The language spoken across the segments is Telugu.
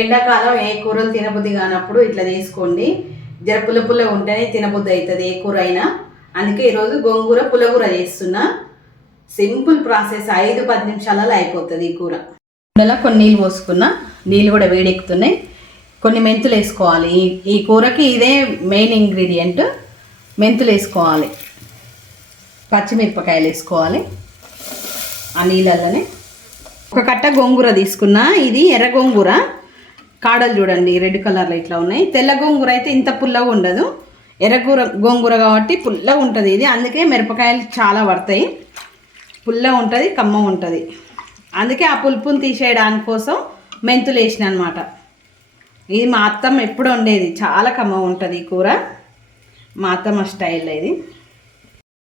ఎండాకాలం ఏ కూరలు తినబుద్ధి కానప్పుడు ఇట్లా తీసుకోండి. జర పుల్ల పుల్ల ఉంటేనే తినబుద్ధి అవుతుంది ఏ కూర అయినా. అందుకే ఈరోజు గోంగూర పుల్లగూర చేస్తున్నా. సింపుల్ ప్రాసెస్, 5-10 నిమిషాలలో అయిపోతుంది ఈ కూర. ఇలా కొన్ని నీళ్ళు పోసుకున్నా, నీళ్ళు కూడా వేడెక్కుతున్నాయి. కొన్ని మెంతులు వేసుకోవాలి. ఈ కూరకి ఇదే మెయిన్ ఇంగ్రీడియంట్. మెంతులు వేసుకోవాలి, పచ్చిమిరపకాయలు వేసుకోవాలి ఆ నీళ్ళల్లోనే. ఒక కట్ట గోంగూర తీసుకున్నా. ఇది ఎర్ర గోంగూర, కాడలు చూడండి రెడ్ కలర్లో ఇట్లా ఉన్నాయి. తెల్ల గోంగూర అయితే ఇంత పుల్లగా ఉండదు. ఎర్ర గోంగూర కాబట్టి పుల్లగా ఉంటుంది ఇది. అందుకే మిరపకాయలు చాలా పడతాయి. పుల్లగా ఉంటుంది, కమ్మ ఉంటుంది. అందుకే ఆ పులుపుని తీసేయడానికి కోసం మెంతులు వేసిన అనమాట. ఇది మా అత్తమ్మ ఎప్పుడు వండేది, చాలా కమ్మ ఉంటుంది ఈ కూర. మా అత్తమ్మ స్టైల్ ఇది.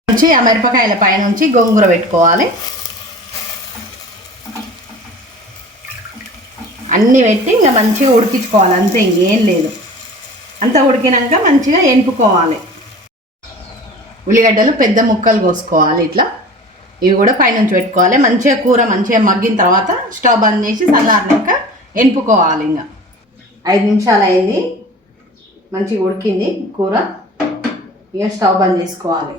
నుంచి ఆ మిరపకాయల పైనుంచి గోంగూర పెట్టుకోవాలి. అన్నీ పెట్టి ఇంకా మంచిగా ఉడికించుకోవాలి, అంతే, ఇంకేం లేదు. అంతా ఉడికినాక మంచిగా ఎనుపుకోవాలి. ఉల్లిగడ్డలు పెద్ద ముక్కలు కోసుకోవాలి ఇట్లా. ఇవి కూడా పైనుంచి పెట్టుకోవాలి. మంచిగా కూర మంచిగా మగ్గిన తర్వాత స్టవ్ బంద్ చేసి చల్లారినాక ఎనుపుకోవాలి. ఇంకా 5 నిమిషాలు అయింది, మంచిగా ఉడికింది కూర. ఇక స్టవ్ బంద్ చేసుకోవాలి.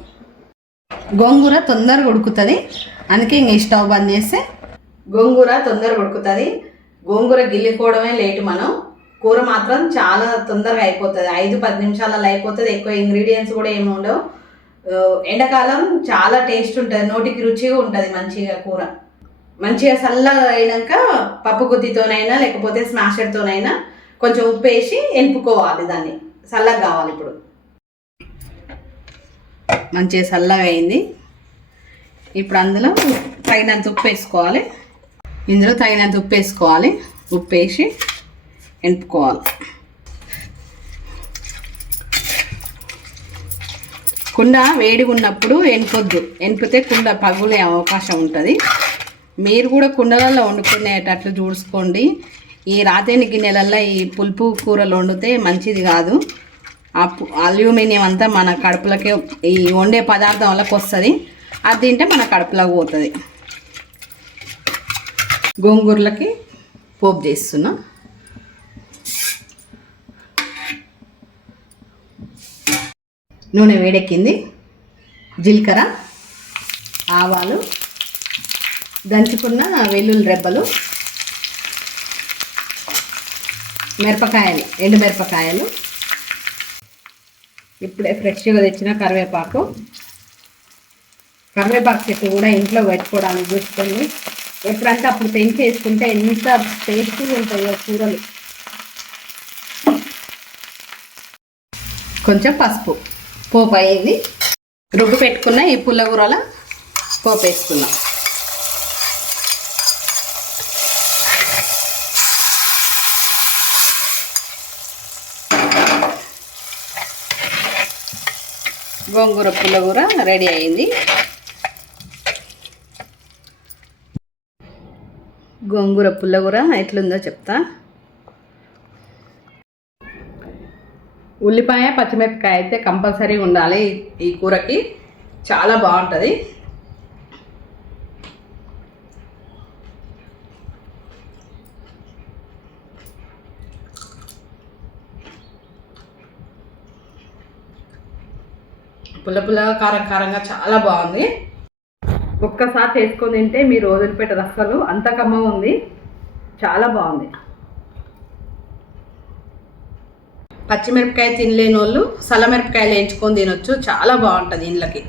గోంగూర తొందరగా ఉడుకుతుంది, అందుకే ఇంక స్టవ్ బంద్ చేస్తే గోంగూర తొందరగా ఉడుకుతుంది. గోంగూర గిల్లుకోవడమే లేటు. మనం కూర మాత్రం చాలా తొందరగా అయిపోతుంది, 5-10 నిమిషాలలో అయిపోతుంది. ఎక్కువ ఇంగ్రీడియంట్స్ కూడా ఏమి ఉండవు. ఎండాకాలం చాలా టేస్ట్ ఉంటుంది, నోటికి రుచిగా ఉంటుంది మంచిగా కూర. మంచిగా చల్లగా అయినాక పప్పు గుత్తితోనైనా లేకపోతే స్మాషర్తోనైనా కొంచెం ఉప్పు వేసి ఎనుపుకోవాలి. దాన్ని చల్లగా కావాలి. ఇప్పుడు మంచిగా చల్లగా అయింది. ఇప్పుడు అందులో తగినంత ఉప్పు వేసుకోవాలి. ఇందులో తగినంత ఉప్పు వేసుకోవాలి. ఉప్పు వేసి ఎనుపుకోవాలి. కుండ వేడిగా ఉన్నప్పుడు ఎనుపొద్దు, ఎనిపితే కుండ పగులే అవకాశం ఉంటుంది. మీరు కూడా కుండలలో వండుకునేటట్లు చూసుకోండి. ఈ రాతేని గిన్నెలల్లో ఈ పులుపు కూరలు వండితే మంచిది కాదు. అల్యూమినియం అంతా మన కడుపులకే, ఈ వండే పదార్థం వల్లకి వస్తుంది. అది తింటే మన కడుపులోకి పోతుంది. గోంగూరలకి పోపు చేస్తున్నా. నూనె వేడెక్కింది. జీలకర్ర, ఆవాలు, దంచుకున్న వెల్లుల్లి రెబ్బలు, మిరపకాయలు, ఎండు మిరపకాయలు, ఇప్పుడే ఫ్రెష్గా తెచ్చిన కరివేపాకు. కరివేపాకు చెట్టు కూడా ఇంట్లో పెట్టుకోవడానికి చూసుకోండి. ఎప్పుడంటే అప్పుడు పెంచి వేసుకుంటే ఎంత టేస్టీగా ఉంటాయో కూరలు. కొంచెం పసుపు. పోపు అయ్యింది. రుబ్బు పెట్టుకున్న ఈ పుల్లగూరల పోపు వేసుకున్నాం. గోంగూర పుల్లగూర రెడీ అయింది. గోంగూర పుల్లగూర ఎట్లుందో చెప్తా. ఉల్లిపాయ, పచ్చిమిరపకాయ అయితే కంపల్సరీ ఉండాలి ఈ కూరకి, చాలా బాగుంటుంది. పుల్ల పుల్లగా, కారం కారంగా చాలా బాగుంది. ఒక్కసారి చేసుకొని తింటే మీరు వదిలిపెట్టరు అస్సలు, అంత కమ్మగా ఉంది, చాలా బాగుంది. పచ్చిమిరపకాయ తినలేని వాళ్ళు చల్లమిరపకాయలు వేయించుకొని తినొచ్చు, చాలా బాగుంటుంది ఇంట్లోకి.